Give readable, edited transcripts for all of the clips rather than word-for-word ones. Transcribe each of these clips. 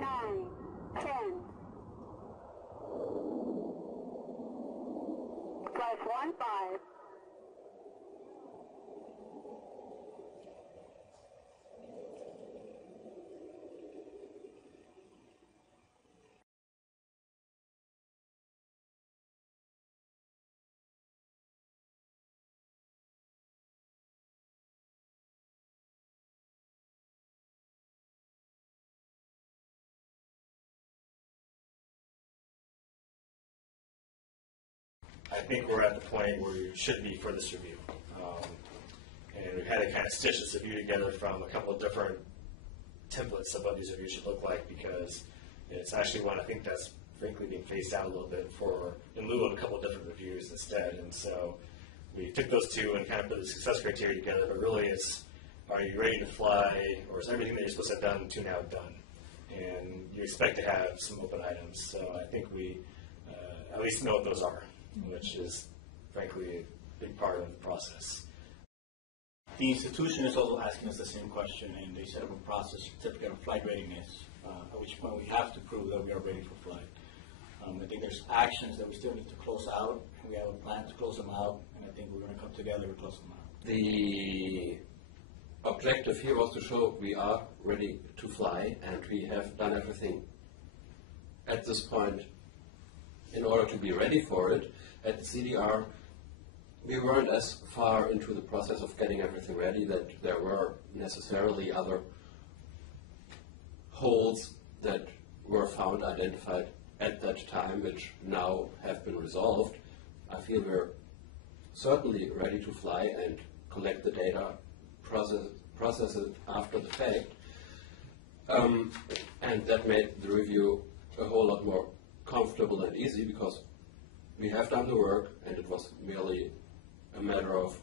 9, 10. Flight 15. I think we're at the point where we should be for this review. And we've had to kind of stitch this review together from a couple of different templates of what these reviews should look like, because it's actually one I think that's frankly being phased out a little bit in lieu of a couple of different reviews instead. And so we took those two and kind of put the success criteria together, but really it's, are you ready to fly, or is everything that you're supposed to have done to now done? And you expect to have some open items. So I think we at least know what those are, which is, frankly, a big part of the process. The institution is also asking us the same question, and they set up a process, certificate of flight readiness, at which point we have to prove that we are ready for flight. I think there's actions that we still need to close out, and we have a plan to close them out, and I think we're going to come together to close them out. The objective here was to show we are ready to fly, and we have done everything at this point in order to be ready for it. At the CDR, we weren't as far into the process of getting everything ready that there were necessarily other holes that were found, identified at that time, which now have been resolved. I feel we're certainly ready to fly and collect the data, process it after the fact. And that made the review a whole lot more comfortable and easy, because we have done the work, and it was merely a matter of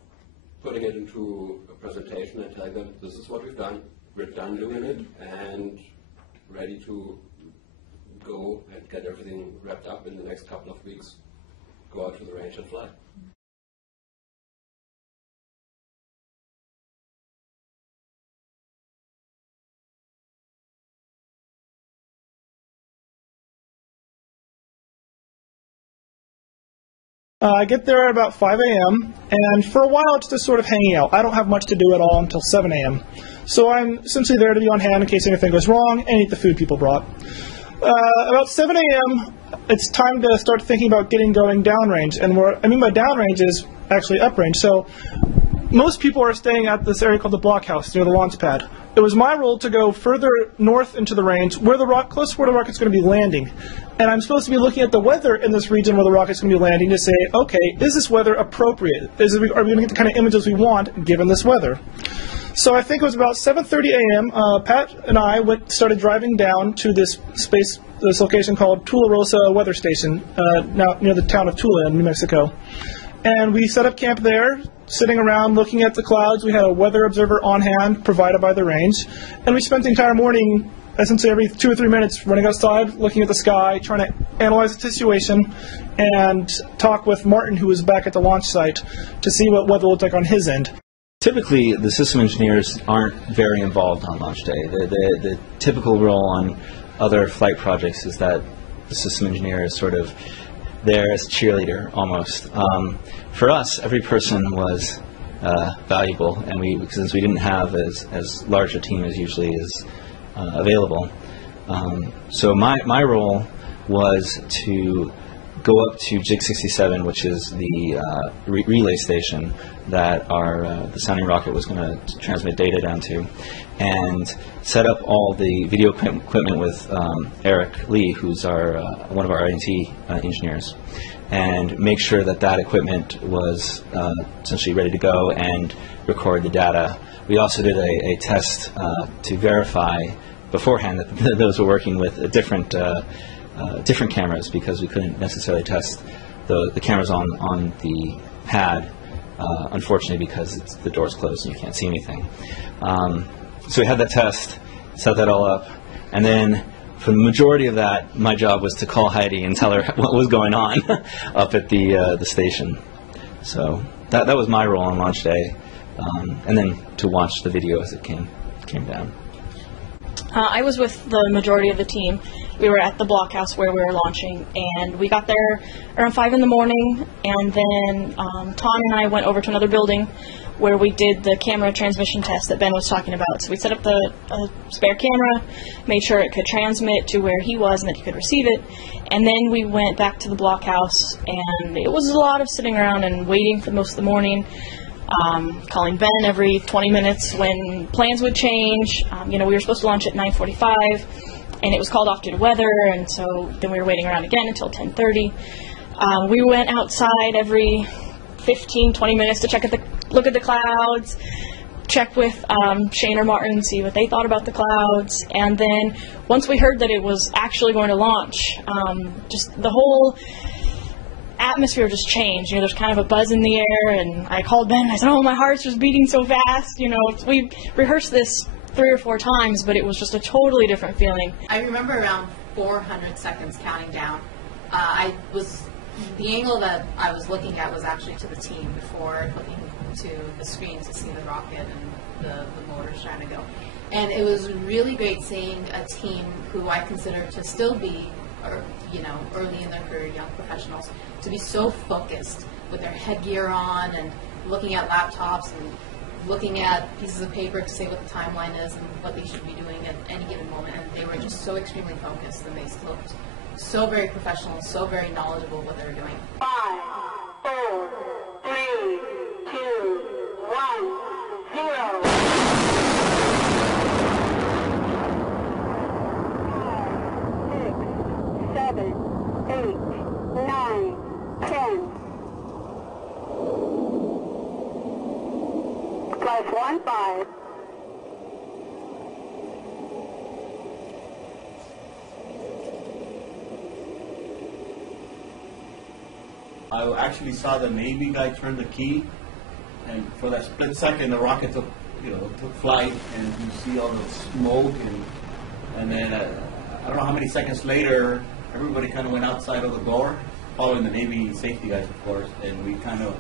putting it into a presentation and telling them, this is what we've done, we're done doing it, and ready to go and get everything wrapped up in the next couple of weeks, go out to the range and fly. I get there at about 5 a.m., and for a while it's just sort of hanging out. I don't have much to do at all until 7 a.m. So I'm essentially there to be on hand in case anything goes wrong and eat the food people brought. About 7 a.m., it's time to start thinking about getting going downrange. And what I mean by downrange is actually uprange. So most people are staying at this area called the blockhouse near the launch pad. It was my role to go further north into the range, close to where the rocket's going to be landing. And I'm supposed to be looking at the weather in this region where the rocket's going to be landing to say, okay, is this weather appropriate? Are we going to get the kind of images we want given this weather? So I think it was about 7:30 a.m. Pat and I started driving down to this location called Tularosa Weather Station, now near the town of Tula in New Mexico. And we set up camp there, sitting around looking at the clouds. We had a weather observer on hand provided by the range. And we spent the entire morning, essentially every 2 or 3 minutes, running outside, looking at the sky, trying to analyze the situation, and talk with Martin, who was back at the launch site, to see what weather looked like on his end. Typically, the system engineers aren't very involved on launch day. The typical role on other flight projects is that the system engineer is sort of there as a cheerleader, almost. For us, every person was valuable, and since we didn't have as large a team as usually is available. So my role was to go up to JIG 67, which is the relay station that the sounding rocket was going to transmit data down to, and set up all the video equipment with Eric Lee, who's one of our INT engineers, and make sure that equipment was essentially ready to go and record the data. We also did a test to verify beforehand that those were working with different cameras, because we couldn't necessarily test the cameras on the pad, unfortunately, because the door's closed and you can't see anything. So we had that test, set that all up, and then for the majority of that, my job was to call Heidi and tell her what was going on up at the station. So that was my role on launch day, and then to watch the video as it came down. I was with the majority of the team. We were at the blockhouse where we were launching, and we got there around 5 in the morning, and then Tom and I went over to another building where we did the camera transmission test that Ben was talking about. So we set up the spare camera, made sure it could transmit to where he was and that he could receive it, and then we went back to the blockhouse, and it was a lot of sitting around and waiting for most of the morning. Calling Ben every 20 minutes when plans would change. We were supposed to launch at 9:45, and it was called off due to weather, and so then we were waiting around again until 10:30. We went outside every 15, 20 minutes to look at the clouds, check with Shane or Martin, see what they thought about the clouds, and then once we heard that it was actually going to launch, just the whole atmosphere just changed. There's kind of a buzz in the air, and I called Ben and I said, oh, my heart's just beating so fast. We rehearsed this 3 or 4 times, but it was just a totally different feeling. I remember around 400 seconds counting down. The angle that I was looking at was actually to the team before looking to the screen to see the rocket and the motors trying to go. And it was really great seeing a team who I consider to still be, early in their career, young professionals, to be so focused with their headgear on and looking at laptops and looking at pieces of paper to say what the timeline is and what they should be doing at any given moment. And they were just so extremely focused, and they looked so very professional, so very knowledgeable what they were doing. 5, 4, 3, 2, 1, 0. 7, 8, 9, 10. Flight 15. I actually saw the Navy guy turn the key, and for that split second, the rocket took flight, and you see all the smoke, and then I don't know how many seconds later, everybody kind of went outside of the door, following the Navy safety guys, of course, and we kind of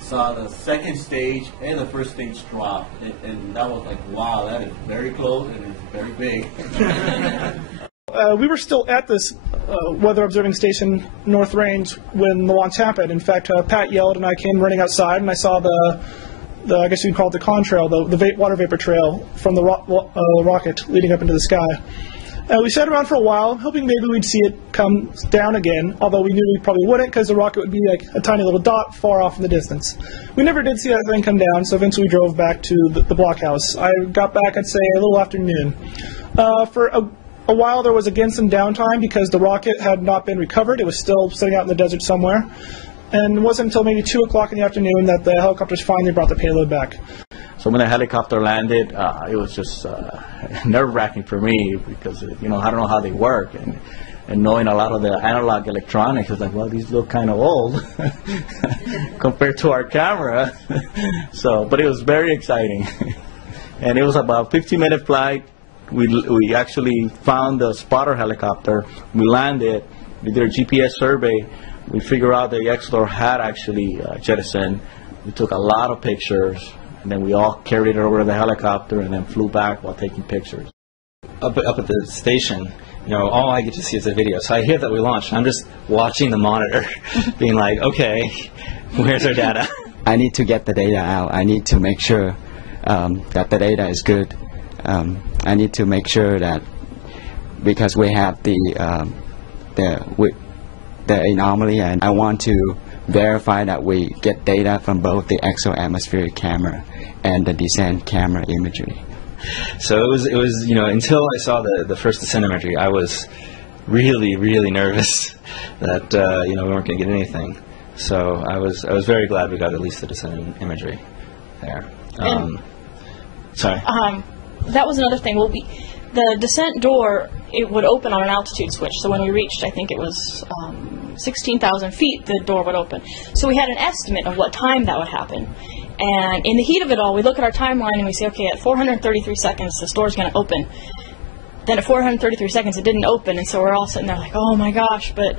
saw the second stage and the first stage drop, and that was like, wow, that is very close and it's very big. We were still at this weather observing station, North Range, when the launch happened. In fact, Pat yelled, and I came running outside, and I saw the I guess you'd call it the contrail, the water vapor trail from the rocket leading up into the sky. We sat around for a while, hoping maybe we'd see it come down again, although we knew we probably wouldn't because the rocket would be like a tiny little dot far off in the distance. We never did see that thing come down, so eventually we drove back to the blockhouse. I got back, I'd say, a little after noon. For a while there was again some downtime because the rocket had not been recovered. It was still sitting out in the desert somewhere. And it wasn't until maybe 2 o'clock in the afternoon that the helicopters finally brought the payload back. So when the helicopter landed, it was just nerve-wracking for me because, I don't know how they work. And knowing a lot of the analog electronics, it's like, well, these look kind of old compared to our camera. But it was very exciting. And it was about a 15-minute flight. We actually found the spotter helicopter. We landed. We did a GPS survey. We figured out the Explore had actually jettisoned. We took a lot of pictures, and then we all carried it over to the helicopter and then flew back while taking pictures. Up at the station, all I get to see is the video. So I hear that we launched, and I'm just watching the monitor, being like, okay, where's our data? I need to get the data out. I need to make sure that the data is good. I need to make sure that because we have the anomaly, and I want to verify that we get data from both the exo-atmospheric camera and the descent camera imagery. So it was until I saw the first descent imagery, I was really, really nervous that we weren't going to get anything. So I was very glad we got at least the descent imagery there. Sorry. That was another thing. The descent door, it would open on an altitude switch. So when we reached, I think it was 16,000 feet, the door would open. So we had an estimate of what time that would happen. And in the heat of it all, we look at our timeline and we say, okay, at 433 seconds, this door's going to open. Then at 433 seconds, it didn't open, and so we're all sitting there like, oh my gosh, but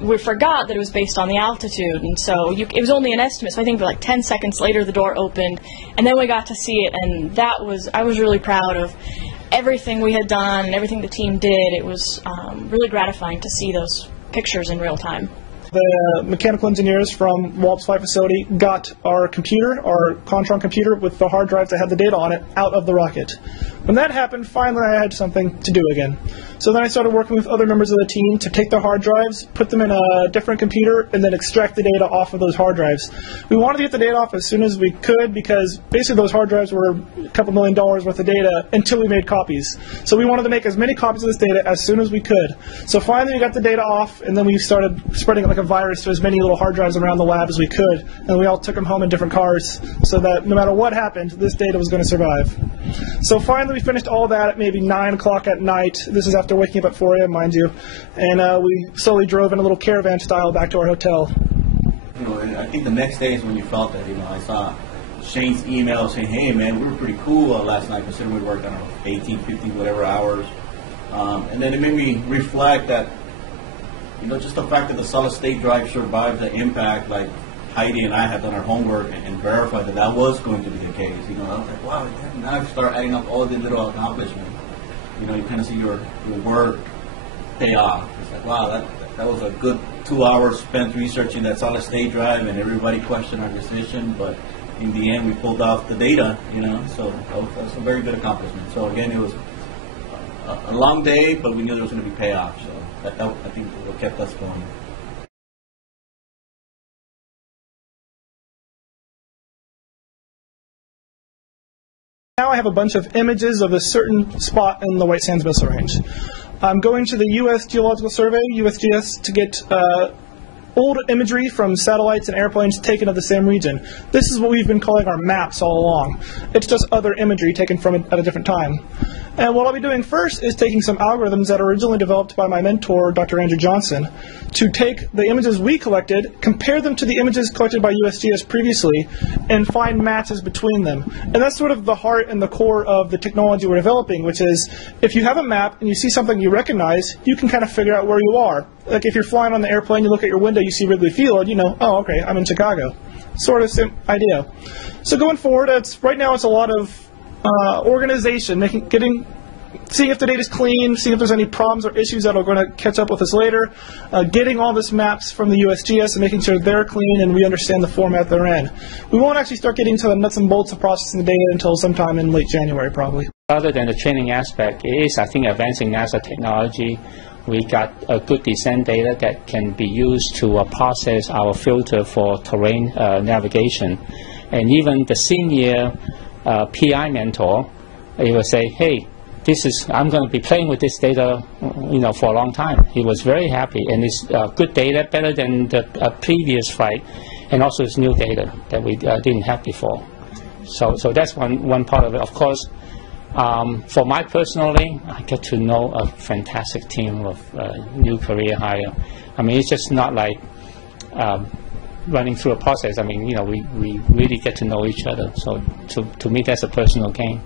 we forgot that it was based on the altitude, and so it was only an estimate. So I think like 10 seconds later, the door opened, and then we got to see it, and I was really proud of everything we had done and everything the team did, it was really gratifying to see those pictures in real time. The mechanical engineers from Walp's flight facility got our computer, our Contron computer with the hard drives that had the data on it, out of the rocket. When that happened, finally I had something to do again. So then I started working with other members of the team to take the hard drives, put them in a different computer, and then extract the data off of those hard drives. We wanted to get the data off as soon as we could because basically those hard drives were a couple $1 million worth of data until we made copies. So we wanted to make as many copies of this data as soon as we could. So finally we got the data off, and then we started spreading it like a virus to as many little hard drives around the lab as we could, and we all took them home in different cars so that no matter what happened, this data was going to survive. So finally we finished all that at maybe 9 o'clock at night. This is after waking up at 4 a.m., mind you, and we slowly drove in a little caravan style back to our hotel. You know, and I think the next day is when you felt that. You know, I saw Shane's email saying, "Hey, man, we were pretty cool last night considering we worked, I don't know, 18, 15, whatever hours," and then it made me reflect that, you know, just the fact that the solid-state drive survived the impact, like Heidi and I have done our homework and verified that that was going to be the case. You know, I was like, wow, now I start adding up all the little accomplishments. You know, you kind of see your work pay off. It's like, wow, that was a good 2 hours spent researching that solid-state drive, and everybody questioned our decision, but in the end we pulled off the data, you know, so that's a very good accomplishment. So again, it was a long day, but we knew there was going to be payoff, so that I think what kept us going. Now I have a bunch of images of a certain spot in the White Sands Missile Range. I'm going to the U.S. Geological Survey, USGS, to get old imagery from satellites and airplanes taken of the same region. This is what we've been calling our maps all along. It's just other imagery taken from it at a different time. And what I'll be doing first is taking some algorithms that were originally developed by my mentor, Dr. Andrew Johnson, to take the images we collected, compare them to the images collected by USGS previously, and find matches between them. And that's sort of the heart and the core of the technology we're developing, which is if you have a map and you see something you recognize, you can kind of figure out where you are. Like if you're flying on the airplane, you look at your window, you see Wrigley Field, you know, oh, okay, I'm in Chicago. Sort of the same idea. So going forward, right now it's a lot of organization, seeing if the data is clean, seeing if there's any problems or issues that are going to catch up with us later, getting all this maps from the USGS and making sure they're clean and we understand the format they're in. We won't actually start getting to the nuts and bolts of processing the data until sometime in late January, probably. Other than the training aspect, it is, I think, advancing NASA technology. We got a good descent data that can be used to process our filter for terrain navigation. And even the senior PI mentor, he will say, hey, I'm going to be playing with this data, you know, for a long time. He was very happy, and it's good data, better than the previous flight, and also it's new data that we didn't have before. So that's one part of it. Of course, for my personally, I get to know a fantastic team of new career hire. I mean, it's just not like running through a process. I mean, you know, we really get to know each other. So to me, that's a personal gain.